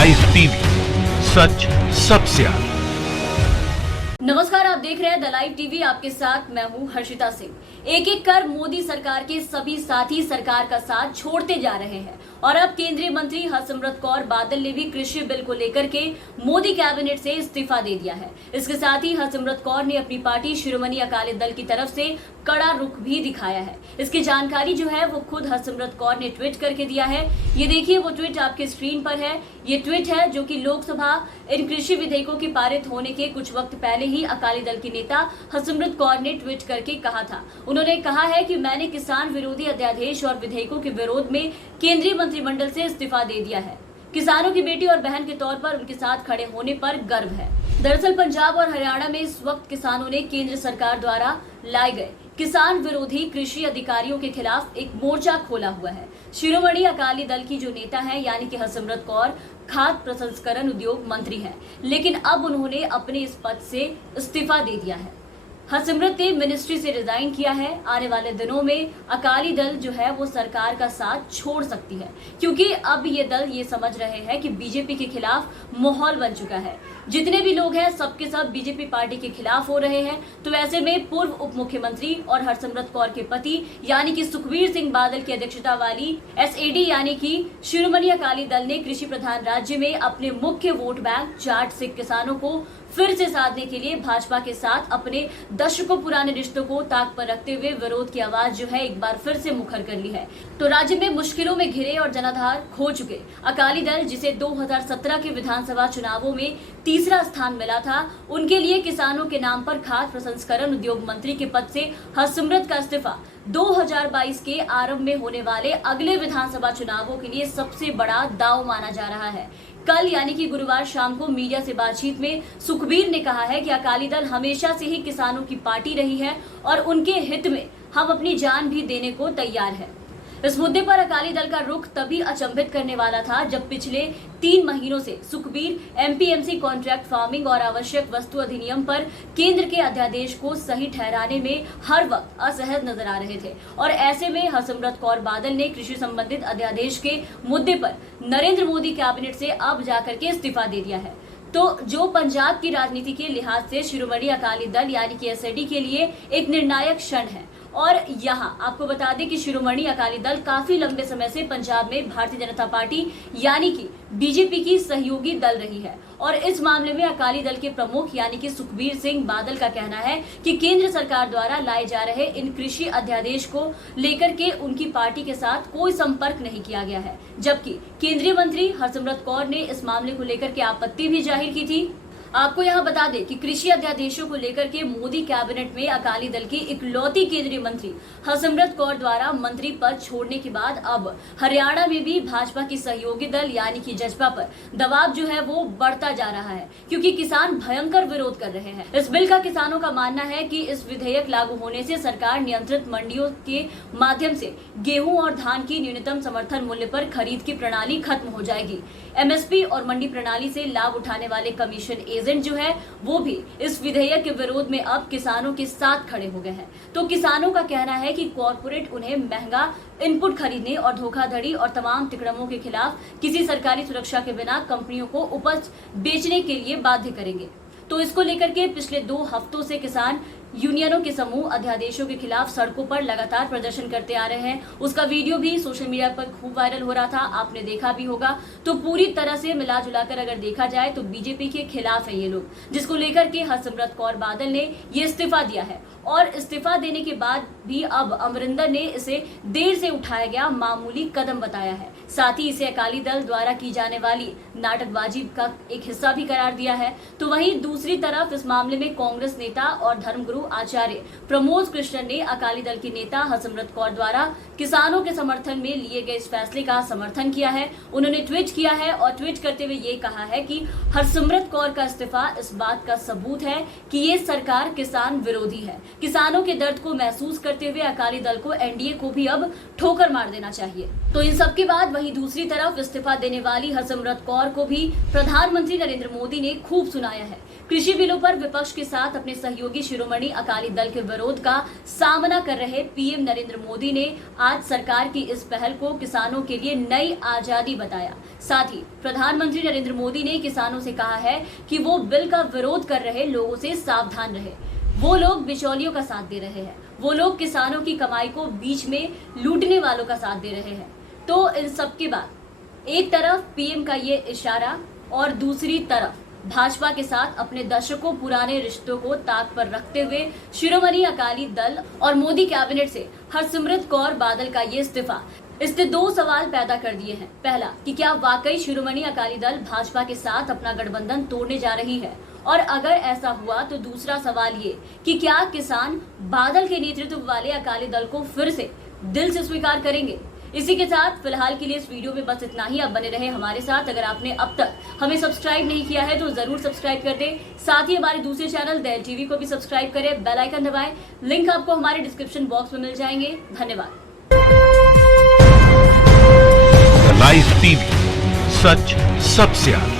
Live TV, सच सबसे आगे। नमस्कार, आप देख रहे हैं द लाइव टीवी। आपके साथ मैं हूं हर्षिता सिंह। एक एक कर मोदी सरकार के सभी साथी सरकार का साथ छोड़ते जा रहे हैं और अब केंद्रीय मंत्री हरसिमरत कौर बादल ने भी कृषि बिल को लेकर के मोदी कैबिनेट से इस्तीफा दे दिया है। इसके साथ ही हरसिमरत कौर ने अपनी पार्टी शिरोमणि अकाली दल की तरफ से कड़ा रुख भी दिखाया है। इसकी जानकारी जो है वो खुद हरसिमरत कौर ने ट्वीट करके दिया है। ये देखिए, वो ट्वीट आपके स्क्रीन पर है। ये ट्वीट है जो कि लोकसभा इन कृषि विधेयकों के पारित होने के कुछ वक्त पहले ही अकाली दल की नेता हरसिमरत कौर ने ट्वीट करके कहा था। उन्होंने कहा है कि मैंने किसान विरोधी अध्यादेश और विधेयकों के विरोध में केंद्रीय मंत्रिमंडल से इस्तीफा दे दिया है। किसानों की बेटी और बहन के तौर पर उनके साथ खड़े होने पर गर्व है। दरअसल पंजाब और हरियाणा में इस वक्त किसानों ने केंद्र सरकार द्वारा लाए गए किसान विरोधी कृषि अधिकारियों के खिलाफ एक मोर्चा खोला हुआ है। शिरोमणि अकाली दल की जो नेता है यानी कि हरसिमरत कौर खाद्य प्रसंस्करण उद्योग मंत्री हैं, लेकिन अब उन्होंने अपने इस पद से इस्तीफा दे दिया है। हरसिमरत ने मिनिस्ट्री से रिजाइन किया है। आने वाले दिनों में अकाली दल जो है वो सरकार का साथ छोड़ सकती है, क्योंकि अब ये दल ये समझ रहे हैं कि बीजेपी के खिलाफ माहौल बन चुका है। जितने भी लोग हैं सबके सब बीजेपी पार्टी के खिलाफ हो रहे हैं। तो ऐसे में पूर्व उप मुख्यमंत्री और हरसिमरत कौर के पति यानी कि सुखबीर सिंह बादल की अध्यक्षता वाली SAD यानी कि शिरोमणि अकाली दल ने कृषि प्रधान राज्य में अपने मुख्य वोट बैंक जाट सिख किसानों को फिर से साधने के लिए भाजपा के साथ अपने दशकों पुराने रिश्तों को ताक पर रखते हुए विरोध की आवाज जो है एक बार फिर से मुखर कर ली है। तो राज्य में मुश्किलों में घिरे और जनाधार खो चुके अकाली दल, जिसे 2017 के विधानसभा चुनावों में तीसरा स्थान मिला था, उनके लिए किसानों के नाम पर खाद्य प्रसंस्करण उद्योग मंत्री के पद से हरसिमरत का इस्तीफा 2022 के आरंभ में होने वाले अगले विधानसभा चुनावों के लिए सबसे बड़ा दांव माना जा रहा है। कल यानी कि गुरुवार शाम को मीडिया से बातचीत में सुखबीर ने कहा है कि अकाली दल हमेशा से ही किसानों की पार्टी रही है और उनके हित में हम अपनी जान भी देने को तैयार है। इस मुद्दे पर अकाली दल का रुख तभी अचंभित करने वाला था जब पिछले 3 महीनों से सुखबीर MPMC कॉन्ट्रैक्ट फार्मिंग और आवश्यक वस्तु अधिनियम पर केंद्र के अध्यादेश को सही ठहराने में हर वक्त असहज नजर आ रहे थे और ऐसे में हरसिमरत कौर बादल ने कृषि संबंधित अध्यादेश के मुद्दे पर नरेंद्र मोदी कैबिनेट से अब जाकर के इस्तीफा दे दिया है। तो जो पंजाब की राजनीति के लिहाज से शिरोमणि अकाली दल यानी कि SAD के लिए एक निर्णायक क्षण है। और यहाँ आपको बता दें कि शिरोमणि अकाली दल काफी लंबे समय से पंजाब में भारतीय जनता पार्टी यानी कि बीजेपी की सहयोगी दल रही है और इस मामले में अकाली दल के प्रमुख यानी कि सुखबीर सिंह बादल का कहना है कि केंद्र सरकार द्वारा लाए जा रहे इन कृषि अध्यादेश को लेकर के उनकी पार्टी के साथ कोई संपर्क नहीं किया गया है, जबकि केंद्रीय मंत्री हरसिमरत कौर ने इस मामले को लेकर के आपत्ति भी जाहिर की थी। आपको यहाँ बता दें कि कृषि अध्यादेशों को लेकर के मोदी कैबिनेट में अकाली दल की इकलौती केंद्रीय मंत्री हरसिमरत कौर द्वारा मंत्री पद छोड़ने के बाद अब हरियाणा में भी भाजपा की सहयोगी दल यानी कि जसपा पर दबाव जो है वो बढ़ता जा रहा है, क्योंकि किसान भयंकर विरोध कर रहे हैं। इस बिल का किसानों का मानना है कि इस विधेयक लागू होने से सरकार नियंत्रित मंडियों के माध्यम से गेहूं और धान की न्यूनतम समर्थन मूल्य पर खरीद की प्रणाली खत्म हो जाएगी। MSP और मंडी प्रणाली से लाभ उठाने वाले कमीशन एजेंट जो है वो भी इस विधेयक के विरोध में अब किसानों के साथ खड़े हो गए हैं। तो किसानों का कहना है कि कॉर्पोरेट उन्हें महंगा इनपुट खरीदने और धोखाधड़ी और तमाम तिकड़मों के खिलाफ किसी सरकारी सुरक्षा के बिना कंपनियों को उपज बेचने के लिए बाध्य करेंगे। तो इसको लेकर के पिछले 2 हफ्तों से किसान यूनियनों के समूह अध्यादेशों के खिलाफ सड़कों पर लगातार प्रदर्शन करते आ रहे हैं। उसका वीडियो भी सोशल मीडिया पर खूब वायरल हो रहा था, आपने देखा भी होगा। तो पूरी तरह से मिला जुलाकर अगर देखा जाए तो बीजेपी के खिलाफ है ये लोग, जिसको लेकर के हरसिमरत कौर बादल ने ये इस्तीफा दिया है और इस्तीफा देने के बाद भी अब अमरिंदर ने इसे देर से उठाया गया मामूली कदम बताया है। साथ ही इसे अकाली दल द्वारा की जाने वाली नाटकबाजी का एक हिस्सा भी करार दिया है। तो वहीं दूसरी तरफ इस मामले में कांग्रेस नेता और धर्मगुरु आचार्य प्रमोद कृष्णन ने अकाली दल की नेता हरसिमरत कौर द्वारा किसानों के समर्थन में लिए गए इस फैसले का समर्थन किया है। उन्होंने ट्वीट किया है और ट्वीट करते हुए ये कहा है कि हरसिमरत कौर का इस्तीफा इस बात का सबूत है कि ये सरकार किसान विरोधी है। किसानों के दर्द को महसूस करते हुए अकाली दल को NDA को भी अब ठोकर मार देना चाहिए। तो इन सब के बाद वहीं दूसरी तरफ इस्तीफा देने वाली हरसिमरत कौर को भी प्रधानमंत्री नरेंद्र मोदी ने खूब सुनाया है। कृषि बिलों पर विपक्ष के साथ अपने सहयोगी शिरोमणि अकाली दल के विरोध का सामना कर रहे पीएम नरेंद्र मोदी ने आज सरकार की इस पहल को किसानों के लिए नई आजादी बताया। साथ ही प्रधानमंत्री नरेंद्र मोदी ने किसानों से कहा है कि वो बिल का विरोध कर रहे लोगों से सावधान रहे। वो लोग बिचौलियों का साथ दे रहे हैं, वो लोग किसानों की कमाई को बीच में लूटने वालों का साथ दे रहे हैं। तो इन सब के बाद एक तरफ पीएम का ये इशारा और दूसरी तरफ भाजपा के साथ अपने दशकों पुराने रिश्तों को ताक पर रखते हुए शिरोमणि अकाली दल और मोदी कैबिनेट से हरसिमरत कौर बादल का ये इस्तीफा, इसने दो सवाल पैदा कर दिए हैं। पहला कि क्या वाकई शिरोमणि अकाली दल भाजपा के साथ अपना गठबंधन तोड़ने जा रही है, और अगर ऐसा हुआ तो दूसरा सवाल ये कि क्या किसान बादल के नेतृत्व वाले अकाली दल को फिर से दिल से स्वीकार करेंगे। इसी के साथ फिलहाल के लिए इस वीडियो में बस इतना ही। आप बने रहे हमारे साथ। अगर आपने अब तक हमें सब्सक्राइब नहीं किया है तो जरूर सब्सक्राइब कर दें। साथ ही हमारे दूसरे चैनल दैल टीवी को भी सब्सक्राइब करें, बेल आइकन दबाएं। लिंक आपको हमारे डिस्क्रिप्शन बॉक्स में मिल जाएंगे। धन्यवाद। लाइव टीवी, सच सबसे आगे।